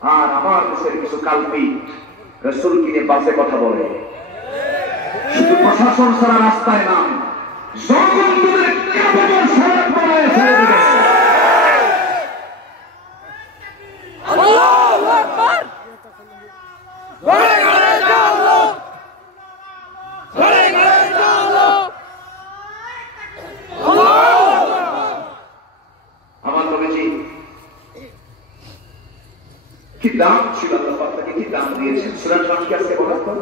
আর আমার দেশের কিছু কাল্পিক রাসূলকে নিয়ে বাজে কথা বলে, শুধু প্রশাসন ছাড়া রাস্তায় নাম জনগণদের কেমন সড়ক বানায় ছেড়ে দিবে। আল্লাহু আকবার। ঘরে ঘরে চলো, ঘরে ঘরে চলো। আল্লাহু আকবার। আমার নবীজি কি দাম ছিল, আল্লাহ পাক তাকে কি দাম দিয়েছেন। সূরার নাম কি আছে বলো তো?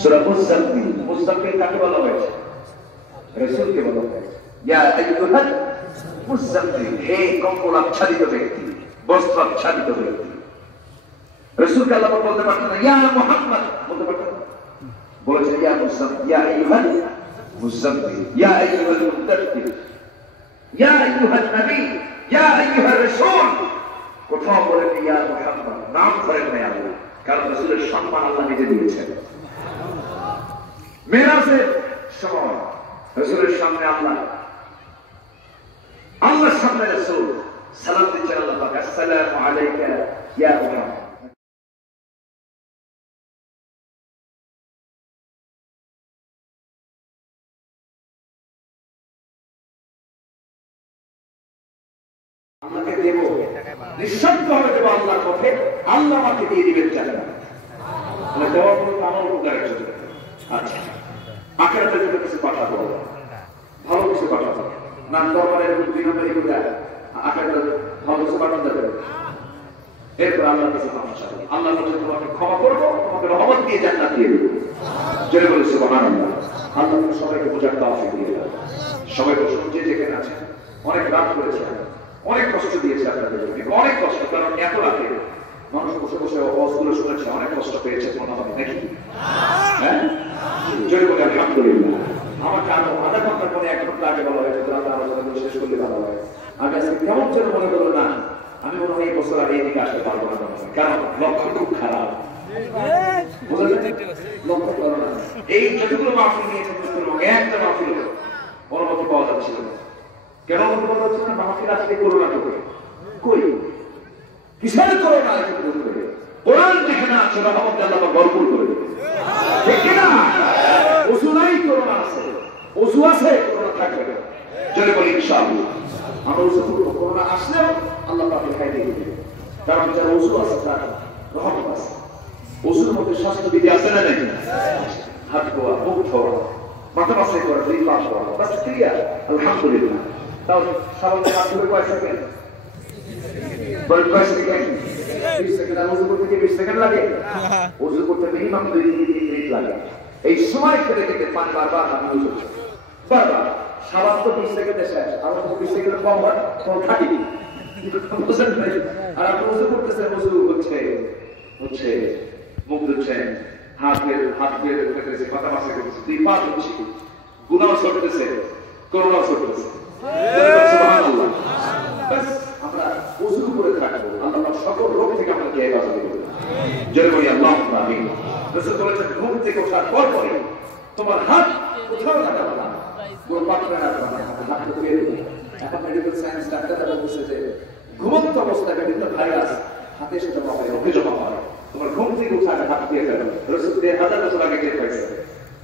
সূরা মুজাম্মিল। মুজাম্মিল কাকে বলা হয়েছে? রাসূলকে বলা হয়েছে। ইয়া আইয়ুহাল মুজাম্মিল, হে কম্বল আচ্ছাদিত ব্যক্তি, বস্ত্র আচ্ছাদিত ব্যক্তি। রাসূলকে আল্লাহ পাক বলতে পারতেন না ইয়া মুহাম্মদ, বলতে পারতেন না, বলেছেন ইয়া মুজাম্মিল, ইয়া আইয়ুহাল মুজাম্মিল, ইয়া আইয়ুহাল মুদাথথির, ইয়া আইয়ুহান নবী, ইয়া আইয়ুহার রাসূল। কোথাও বলেন ইয়া মুহাম্মদ, নাম করেন না আল্লাহ, কারণ রাসূলের সম্মান আল্লাহ নিজে দিয়েছেন। মেরাজের সময় রাসূলের সামনে আল্লাহর সামনে রাসূল সালাম দিচ্ছেন, আল্লাহ পাক আসসালামু আলাইকা ইয়া মুহাম্মদ। আমাকে দেব, নিঃশব্দভাবে দেব আল্লাহর পথে, আল্লাহ আমাকে দিয়ে দিবেন জান্নাত। মানে দেওয়ার কোনো আমার উপকারের জন্য। আচ্ছা, আখিরাতের জন্য কিছু পাঠাবো, ভালো কিছু পাঠাবো, নাম দরবারের দুই নম্বর এগুলা আখিরাতে ভালো কিছু পাঠানো যাবে। এরপর আল্লাহর কাছে ক্ষমা চাইবো, আল্লাহ বলছে তোমাকে ক্ষমা করবো, তোমাকে রহমত দিয়ে জান্নাত দিয়ে দেবো। জোরে বলে সুবহানাল্লাহ। আল্লাহ সবাইকে বোঝার তৌফিক দিয়ে দেন। সবাই বসুন, যে যেখানে আছেন। অনেক রাত করেছে, অনেক কষ্ট দিয়েছে আপনাদের, অনেক কষ্ট, কারণ এত রাতে মানুষ বসে বসে অজগুলো শুনেছে, অনেক কষ্ট পেয়েছে মনে হবে নাকি? হ্যাঁ, জোরে বলে আলহামদুলিল্লাহ। আমাকে আরো আধা ঘন্টা পরে 1 ঘন্টা আগে বলা হয়েছে আলোচনা শেষ করলে ভালো হয়। আমি আজকে কেমন যেন মনে করলো না, আমি মনে হয় এই বছর আর এদিকে আসতে পারবো না, কারণ লক্ষ্য খুব খারাপ। লক্ষ্য করো না, এই যতগুলো মাহফিল নিয়েছেন একটা মাহফিল অনুমতি পাওয়া যাচ্ছিল না। কেন অনুমতি পাওয়া যাচ্ছে না? মাহফিল আসলে করোনা তো কই কিসের করোনা করে কোরআন যেখানে আছে রহমত আল্লাহ ভরপুর করে দেবে, ঠিক কিনা? ওযু নাই, করোনা আছে, ওযু আছে, করোনা থাকবে না। জোরে বলি ইনশাআল্লাহ। আমরা ওযু করব, করোনা আসলেও আল্লাহ পাক খাই দিয়ে দিবে, কারণ যার ওযু আছে তার রহমত আছে। ওযুর মধ্যে স্বাস্থ্যবিধি আছে না নাকি? হাত ধোয়া, মুখ ধোয়া, মাথা মাসাই করা, দুই পা ধোয়া, বাস ক্লিয়ার, আলহামদুলিল্লাহ। তাও সাবান হাত ধুলে কয় সেকেন্ড? বলেন কয় সেকেন্ড? 20 সেকেন্ড। আর ওযু করতে কি 20 সেকেন্ড লাগে? ওযু করতে মিনিমাম 2 মিনিট লাগে। এই সময় খেলে খেলে পানি বারবার হাত ধুতে হচ্ছে, বারবার। সাবান তো 20 সেকেন্ডে শেষ, আর 20 সেকেন্ড কম হয় তো থাকি। আর আপনি ওযু করতেছেন, ওযু হচ্ছে মুখ ধুচ্ছেন, হাত বের করতেছে, মাথা মাসে করতেছে, দুই পা ধুচ্ছি, গুনাহ ছড়তেছে, করোনা ছড়তেছে। সুবহানাল্লাহ। বাস আমরা ওযু করে থাকবো, আল্লাহ সকল রোগ থেকে আমাদেরকে হেফাজত করবে। জোরে বলি আল্লাহুম্মা আমিন। রাসূল বলেছেন, ঘুম থেকে ওঠার পর তোমার হাত কোথাও লাগাবে না, কোন পাত্রে রাখবে না, হাত ধুয়ে দেবে। এখন মেডিকেল সায়েন্স ডাক্তাররা বলছে যে ঘুমন্ত অবস্থায় বিভিন্ন ভাইরাস হাতে এসে জমা হয়, রোগে জমা হয়। তোমার ঘুম থেকে উঠে হাত ধুয়ে ফেলো। রাসূল 1000 বছর আগে টের পাইছে,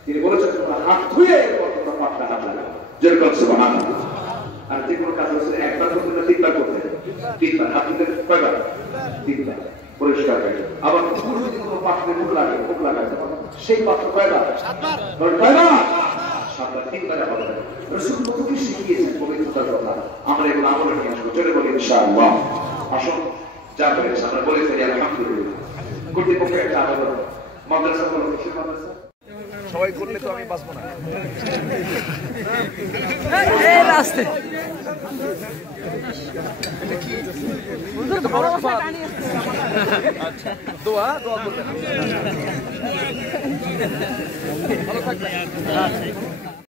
তিনি বলেছেন তোমার হাত ধুয়ে এরপর তোমার পাত্রে হাত লাগাও। জোরে বলি সুবহানাল্লাহ। আর যে কোনো কাজ হচ্ছে একবার করতে না 3 বার করতে, 3 বার হাত ধুতে কয়বার? 3 বার পরিষ্কার করে। আবার পুরো যদি কোনো পাত্রে মুখ লাগে সেই পাত্র কয়বার? 7 বার। কয়বার? 7 বার। 3 বার হবে। রাসূল কত কি শিখিয়েছেন পবিত্রতার কথা, আমরা এগুলো আমলে নিয়ে আসবো। চলে বলি ইনশাআল্লাহ। আসুন, যা করেছে আমরা বলে ফেলি আলহামদুলিল্লাহ। কর্তৃপক্ষের একটা আবেদন, মাদ্রাসা বলো, কিসের মাদ্রাসা? সবাই করলে তো আমি বাঁচবো না। রাস্তে দোয়া করবেন, ভালো থাকবেন।